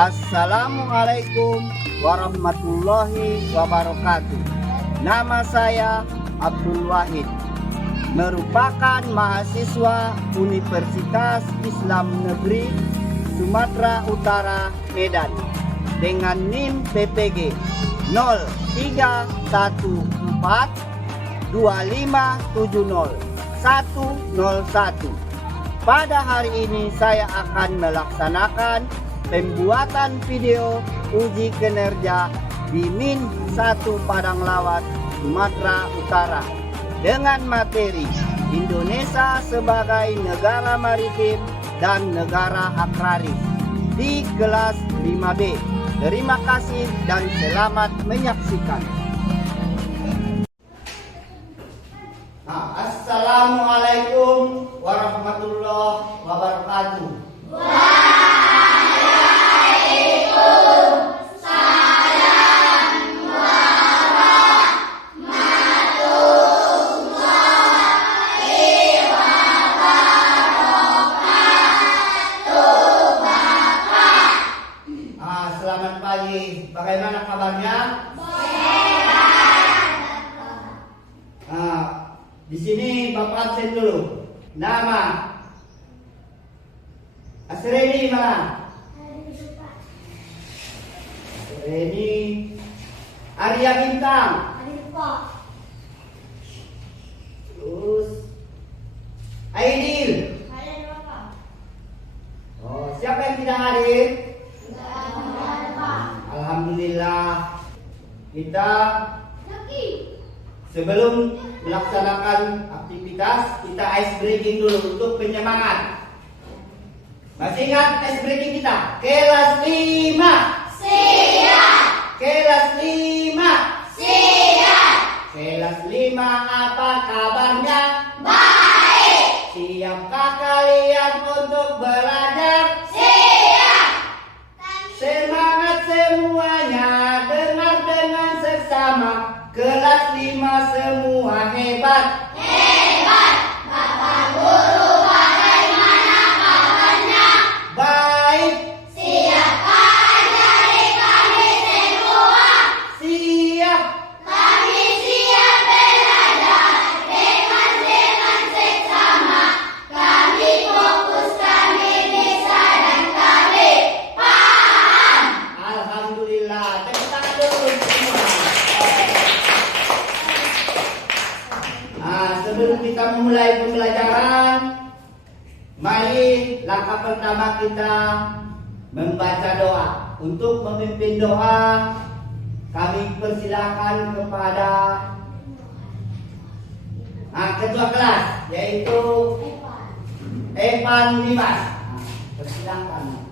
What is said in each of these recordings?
Assalamualaikum warahmatullahi wabarakatuh. Nama saya Abdul Wahid, merupakan mahasiswa Universitas Islam Negeri Sumatera Utara Medan dengan NIM PPG 03142570 Pada hari ini saya akan melaksanakan pembuatan video uji kinerja di Min 1 Padang Lawas, Sumatera Utara dengan materi Indonesia sebagai negara maritim dan negara agraris di kelas 5B. Terima kasih dan selamat menyaksikan. Assalamualaikum warahmatullahi wabarakatuh. Selamat pagi. Bagaimana kabarnya? Di sini Bapak absen dulu. Nama Asreni mana? Asreni Arya Bintang. Terus Aidil. Oh, siapa yang tidak hadir? Alhamdulillah. Kita sebelum melaksanakan aktivitas, kita ice breaking dulu untuk penyemangat. Masih ingat ice breaking kita? Kelas 5. Siap. Kelas 5. Siap. Kelas 5, apa kabarnya? Baik. Siapkah kalian untuk belajar? Siap. Semangat semuanya, dengar dengan seksama. Kelas 5 semua hebat. Hebat. Bapak guru bagaimana kabarnya? Baik. Siapkah ajari kami semua? Siap. Kami siap belajar dengan seksama. Kami fokus, kami bisa dan kami paham. Alhamdulillah. Tepuk tangan dulu semua. Sebelum kita memulai pembelajaran, mari langkah pertama kita membaca doa. Untuk memimpin doa, kami persilakan kepada ketua kelas, yaitu Evan Dimas. Persilakan.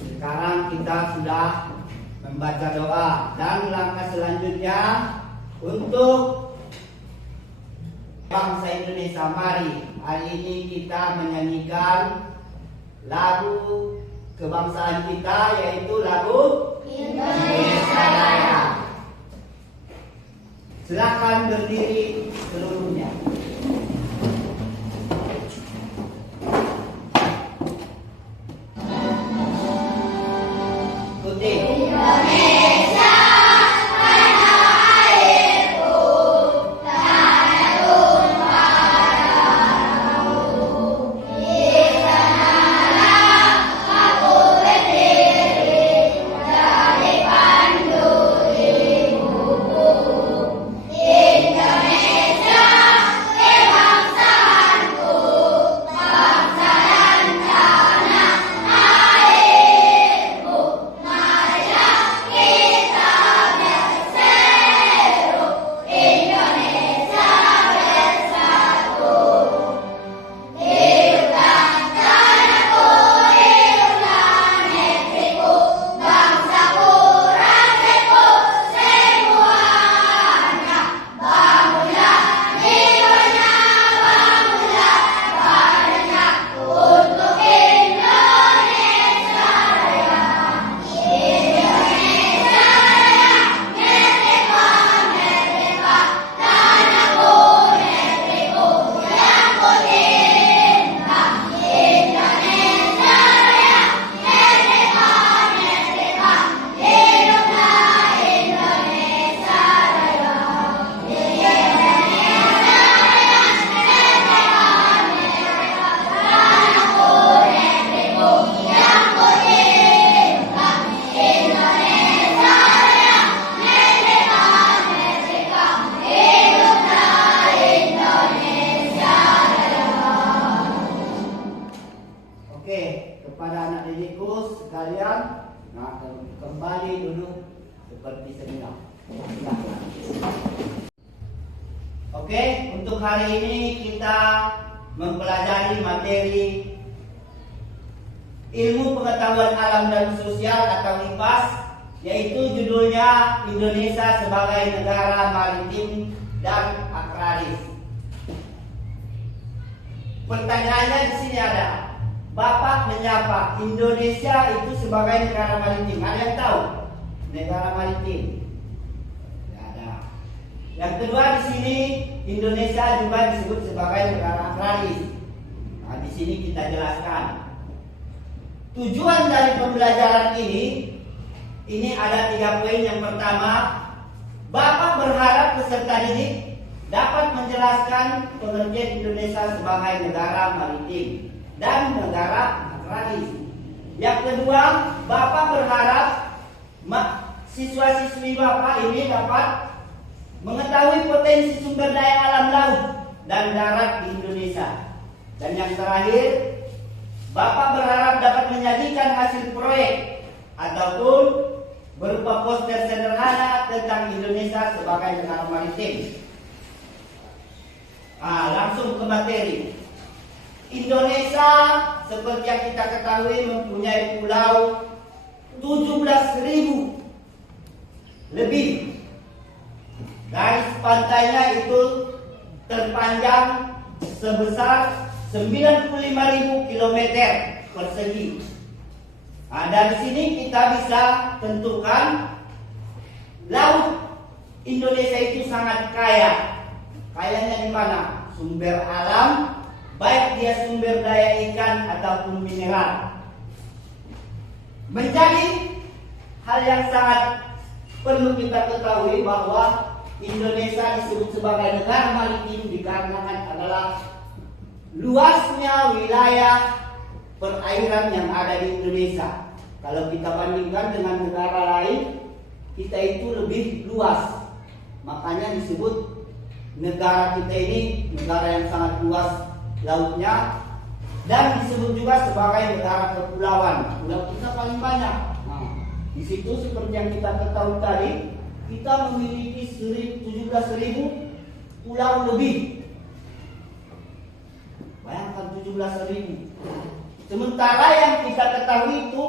Sekarang kita sudah membaca doa dan langkah selanjutnya untuk bangsa Indonesia. Mari hari ini kita menyanyikan lagu kebangsaan kita, yaitu lagu Indonesia Raya. Silakan berdiri seluruhnya. seperti semula. Oke, untuk hari ini kita mempelajari materi ilmu pengetahuan alam dan sosial atau IPAS, yaitu judulnya Indonesia sebagai negara maritim dan agraris. Pertanyaannya di sini ada, Bapak menyapa Indonesia itu sebagai negara maritim. Ada yang tahu negara maritim? Tidak ada. Yang kedua di sini Indonesia juga disebut sebagai negara agraris. Nah, di sini kita jelaskan. Tujuan dari pembelajaran ini ada 3 poin. Yang pertama, Bapak berharap peserta didik dapat menjelaskan pengertian Indonesia sebagai negara maritim dan negara agraris. Yang kedua, Bapak berharap siswa-siswi Bapak ini dapat mengetahui potensi sumber daya alam laut dan darat di Indonesia. Dan yang terakhir, Bapak berharap dapat menyajikan hasil proyek ataupun berupa poster sederhana tentang Indonesia sebagai negara maritim. Langsung ke materi. Indonesia seperti yang kita ketahui mempunyai pulau 17.000 lebih. Garis pantainya itu terpanjang sebesar 95.000 km persegi. Dari sini kita bisa tentukan laut Indonesia itu sangat kaya. Kayanya di mana? Sumber alam, baik dia sumber daya ikan ataupun mineral. Menjadi hal yang sangat perlu kita ketahui bahwa Indonesia disebut sebagai negara maritim dikarenakan adalah luasnya wilayah perairan yang ada di Indonesia. Kalau kita bandingkan dengan negara lain, kita itu lebih luas. Makanya disebut negara kita ini negara yang sangat luas lautnya, dan disebut juga sebagai negara kepulauan. Pulau kita paling banyak. Di situ seperti yang kita ketahui tadi, kita memiliki 17.000 pulau lebih. Bayangkan 17.000. Sementara yang kita ketahui itu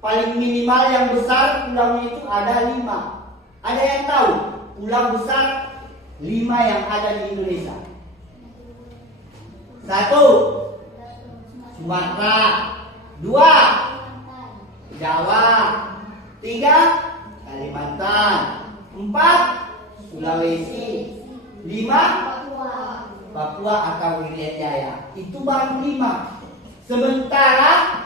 paling minimal yang besar pulaunya itu ada 5. Ada yang tahu pulau besar 5 yang ada di Indonesia? 1, Sumatera. 2, Jawa. 3, Kalimantan. 4, Sulawesi. 5, Papua atau Irian Jaya. Itu baru 5. Sementara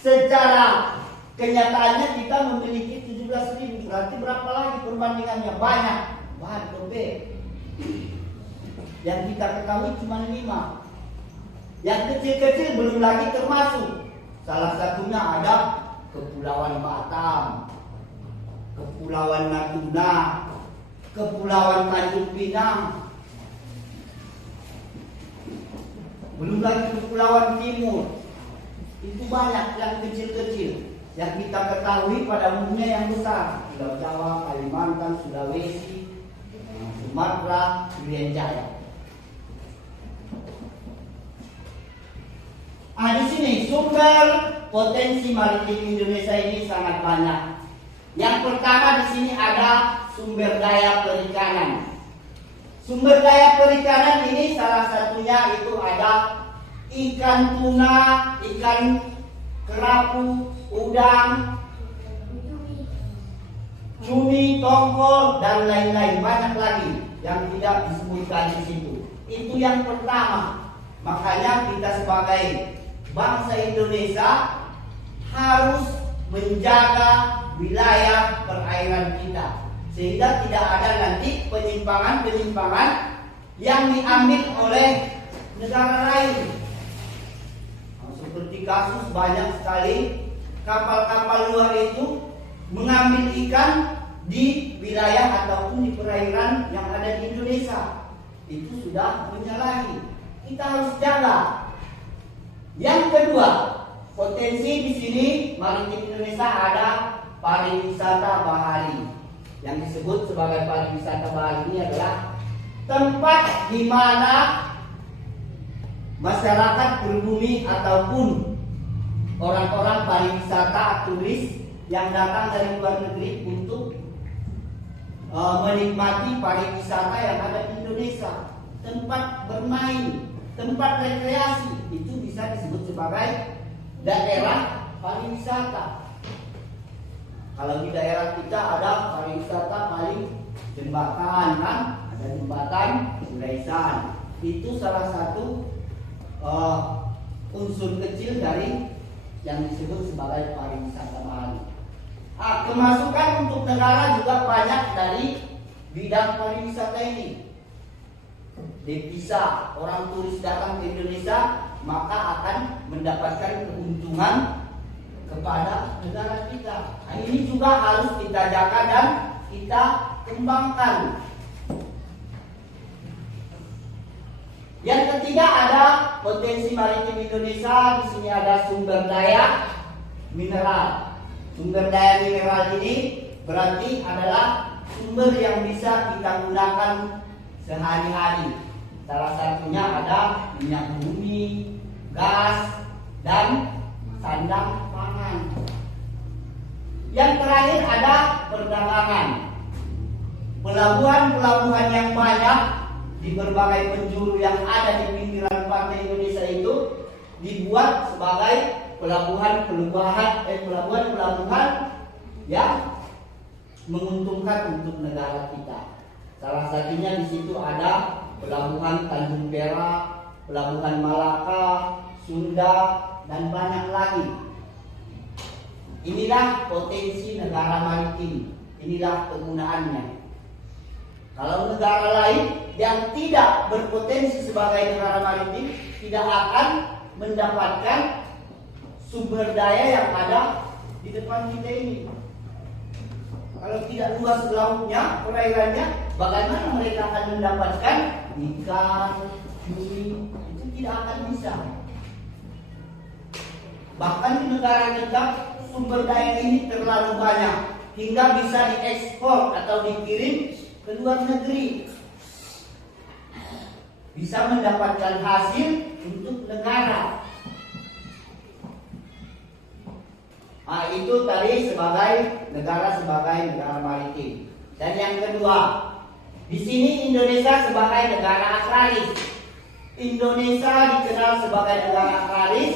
secara kenyataannya kita memiliki 17.000. Berarti berapa lagi perbandingannya? Banyak. Lebih. Yang kita ketahui cuma 5. Yang kecil-kecil belum lagi termasuk. Salah satunya ada Kepulauan Batam, Kepulauan Natuna, Kepulauan Tanjung Pinang. Belum lagi Kepulauan Timur. Itu banyak yang kecil-kecil. Yang kita ketahui pada umumnya yang besar, Pulau Jawa, Kalimantan, Sulawesi, Sumatera, Irian Jaya. Di sini sumber potensi maritim Indonesia ini sangat banyak. Yang pertama di sini ada sumber daya perikanan. Sumber daya perikanan ini salah satunya itu ada ikan tuna, ikan kerapu, udang, cumi, tongkol, dan lain-lain. Banyak lagi yang tidak disebutkan di situ. Itu yang pertama. Makanya kita sebagai bangsa Indonesia harus menjaga wilayah perairan kita, sehingga tidak ada nanti penyimpangan-penyimpangan yang diambil oleh negara lain. Seperti kasus banyak sekali kapal-kapal luar itu mengambil ikan di wilayah ataupun di perairan yang ada di Indonesia. Itu sudah menyalahi. Kita harus jaga. Yang kedua, potensi di sini maritim Indonesia ada pariwisata bahari. Yang disebut sebagai pariwisata bahari ini adalah tempat di mana masyarakat pribumi ataupun orang-orang pariwisata turis yang datang dari luar negeri untuk menikmati pariwisata yang ada di Indonesia. Tempat bermain, tempat rekreasi, itu bisa disebut sebagai daerah pariwisata. Kalau di daerah kita ada pariwisata paling jembatan, kan? Ada jembatan Suraisan. Itu salah satu unsur kecil dari yang disebut sebagai pariwisata bahari. Kemasukan untuk negara juga banyak dari bidang pariwisata ini. Devisa, orang turis datang ke Indonesia maka akan mendapatkan keuntungan kepada negara kita. Nah, ini juga harus kita jaga dan kita kembangkan. Yang ketiga ada potensi maritim Indonesia. Di sini ada sumber daya mineral. Sumber daya mineral ini berarti adalah sumber yang bisa kita gunakan sehari-hari. Salah satunya ada minyak bumi, gas, dan sandang pangan. Yang terakhir ada perdagangan. Pelabuhan-pelabuhan yang banyak di berbagai penjuru yang ada di pinggiran pantai Indonesia itu dibuat sebagai pelabuhan-pelabuhan yang menguntungkan untuk negara kita. Salah satunya di situ ada pelabuhan Tanjung Perak, pelabuhan Malaka, Sunda, dan banyak lagi. Inilah potensi negara maritim. Inilah penggunaannya. Kalau negara lain yang tidak berpotensi sebagai negara maritim tidak akan mendapatkan sumber daya yang ada di depan kita ini. Kalau tidak luas lautnya, perairannya, bagaimana mereka akan mendapatkan ikan, cumi? Itu tidak akan bisa. Bahkan di negara kita sumber daya ini terlalu banyak hingga bisa diekspor atau dikirim ke luar negeri. Bisa mendapatkan hasil untuk negara. Nah, itu tadi sebagai negara maritim. Dan yang kedua, di sini Indonesia sebagai negara agraris. Indonesia dikenal sebagai negara agraris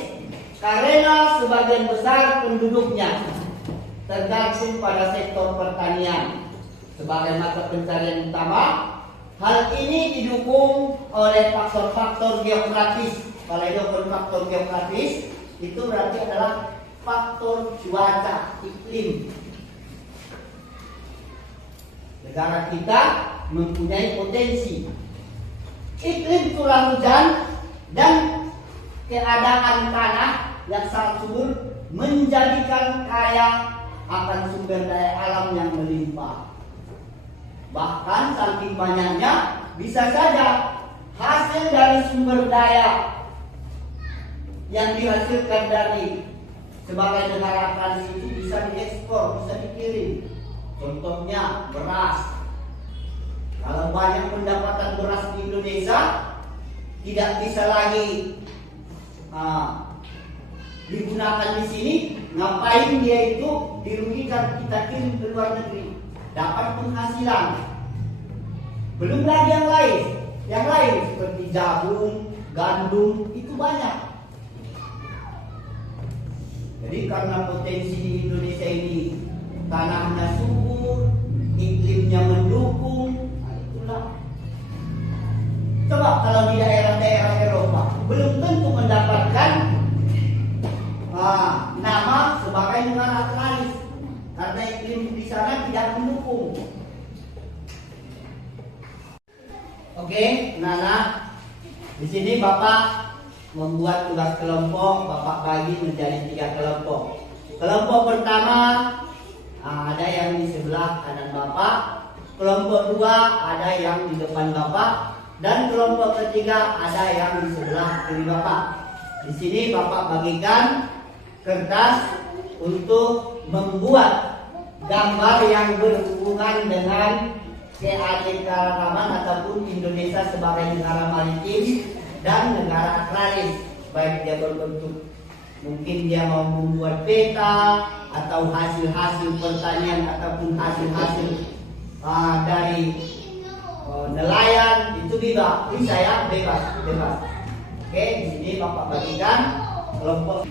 karena sebagian besar penduduknya tergantung pada sektor pertanian sebagai mata pencarian utama. Hal ini didukung oleh faktor-faktor geografis. Kalau itu faktor geografis, itu berarti adalah faktor cuaca, iklim. Negara kita mempunyai potensi iklim curah hujan dan keadaan tanah yang sangat subur menjadikan kaya akan sumber daya alam yang melimpah. Bahkan saking banyaknya bisa saja hasil dari sumber daya yang dihasilkan dari sebagai negara agraris itu bisa diekspor, bisa dikirim. Contohnya beras. Kalau banyak pendapatan beras di Indonesia tidak bisa lagi digunakan di sini, ngapain dia itu dirugikan kita kirim ke luar negeri, dapat penghasilan. Belum lagi yang lain seperti jagung, gandum, itu banyak. Jadi karena potensi di Indonesia ini tanahnya subur, iklimnya mendukung, nah itulah. Coba kalau di daerah-daerah Eropa belum tentu mendapatkan nama sebagai negara agraris karena iklim di sana tidak mendukung. Oke, Nana, di sini Bapak membuat tugas kelompok, Bapak bagi menjadi 3 kelompok. Kelompok pertama ada yang di sebelah kanan Bapak, kelompok 2 ada yang di depan Bapak, dan kelompok ketiga ada yang di sebelah kiri Bapak. Di sini Bapak bagikan kertas untuk membuat gambar yang berhubungan dengan keanekaragaman ataupun Indonesia sebagai negara maritim dan negara agraris, baik dia berbentuk mungkin dia mau membuat peta atau hasil-hasil pertanian ataupun hasil-hasil dari nelayan, itu bisa ya, bebas. Oke, di sini Bapak bagikan kelompok.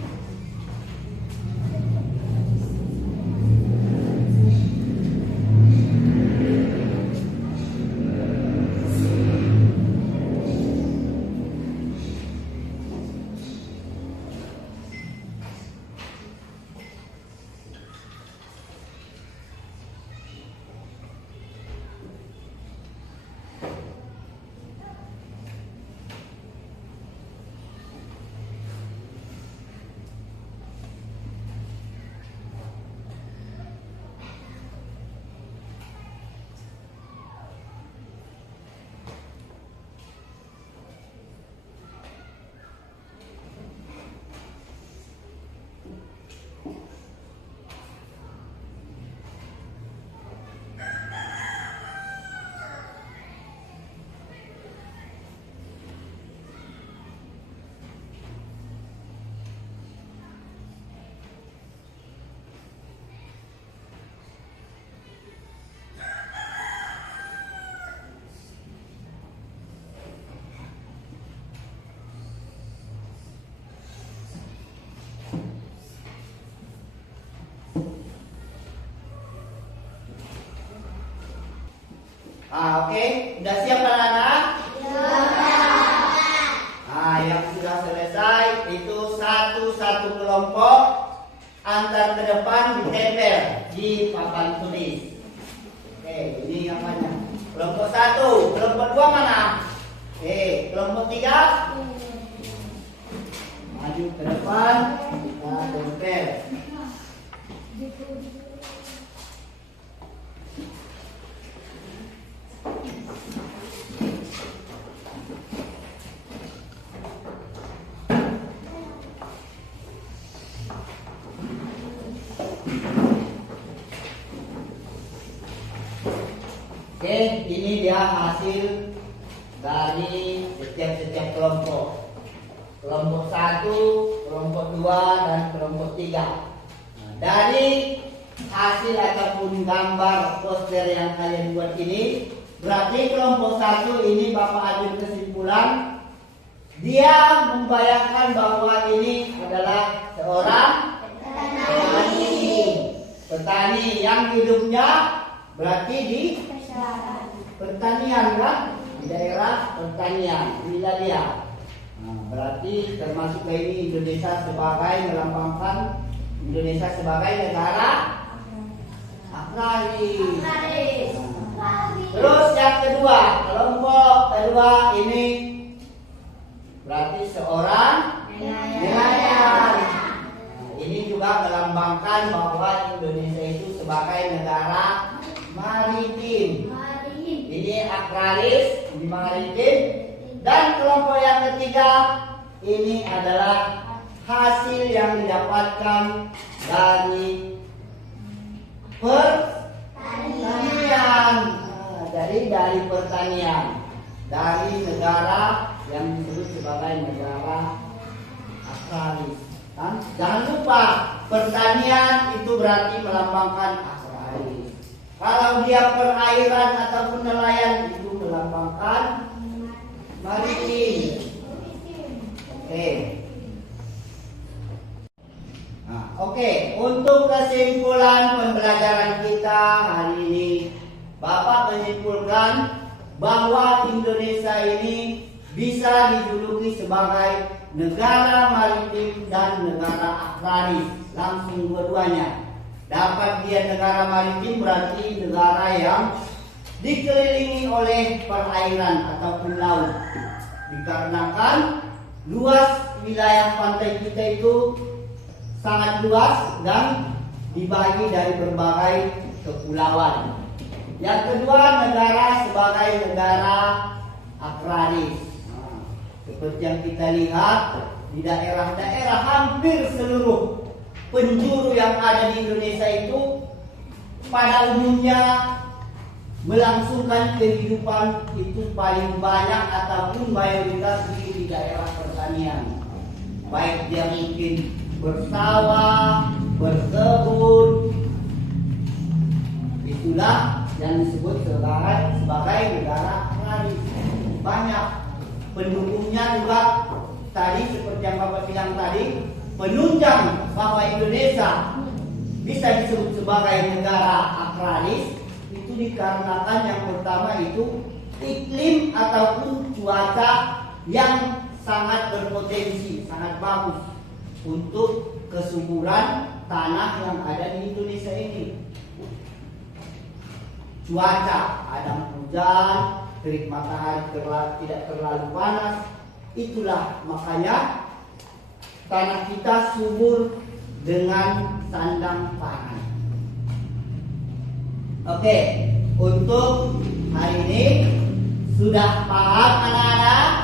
Oke, udah siap anak-anak? Yang sudah selesai itu satu-satu kelompok antar ke depan ditempel di papan tulis. Oke, ini namanya kelompok 1, kelompok 2 mana? Oke, kelompok 3 maju ke depan, kita tempel. Oke, ini dia hasil dari setiap kelompok. Kelompok 1, kelompok 2, dan kelompok 3. Dari hasil ataupun gambar poster yang kalian buat ini, berarti kelompok 1 ini Bapak ambil kesimpulan, dia membayangkan bahwa ini adalah seorang petani yang hidupnya berarti di pertanian, kan? Di daerah pertanian, inilah dia. Berarti termasuk ini Indonesia sebagai melambangkan Indonesia sebagai negara agraris. Terus yang kedua, kelompok kedua ini berarti seorang nelayan. Ini juga melambangkan bahwa Indonesia itu sebagai negara maritim. Ini agraris, ini maritim. Dan kelompok yang ketiga ini adalah hasil yang didapatkan dari pertanian. Dari pertanian, dari negara yang disebut sebagai negara agraris. Jangan lupa, pertanian itu berarti melambangkan agraris. Kalau dia perairan ataupun nelayan, itu melambangkan maritim. Oke, untuk kesimpulan pembelajaran kita hari ini, Bapak menyimpulkan bahwa Indonesia ini bisa dijuluki sebagai negara maritim dan negara agraris, langsung dua-duanya. Dapat dia negara maritim berarti negara yang dikelilingi oleh perairan ataupun laut. Dikarenakan luas wilayah pantai kita itu sangat luas dan dibagi dari berbagai kepulauan. Yang kedua, negara sebagai negara agraris. Seperti yang kita lihat di daerah-daerah hampir seluruh penjuru yang ada di Indonesia itu pada umumnya melangsungkan kehidupan itu paling banyak ataupun mayoritas di daerah pertanian. Baik dia mungkin bersawah, berkebun, itulah yang disebut sebagai negara agraris. Banyak pendukungnya juga tadi seperti yang Bapak bilang tadi, penunjang bahwa Indonesia bisa disebut sebagai negara agraris itu dikarenakan yang pertama itu iklim ataupun cuaca yang sangat berpotensi, sangat bagus untuk kesuburan tanah yang ada di Indonesia ini. Cuaca, ada hujan, terik matahari tidak terlalu panas, itulah makanya tanah kita subur dengan sandang pangan. Oke, untuk hari ini sudah paham anak-anak?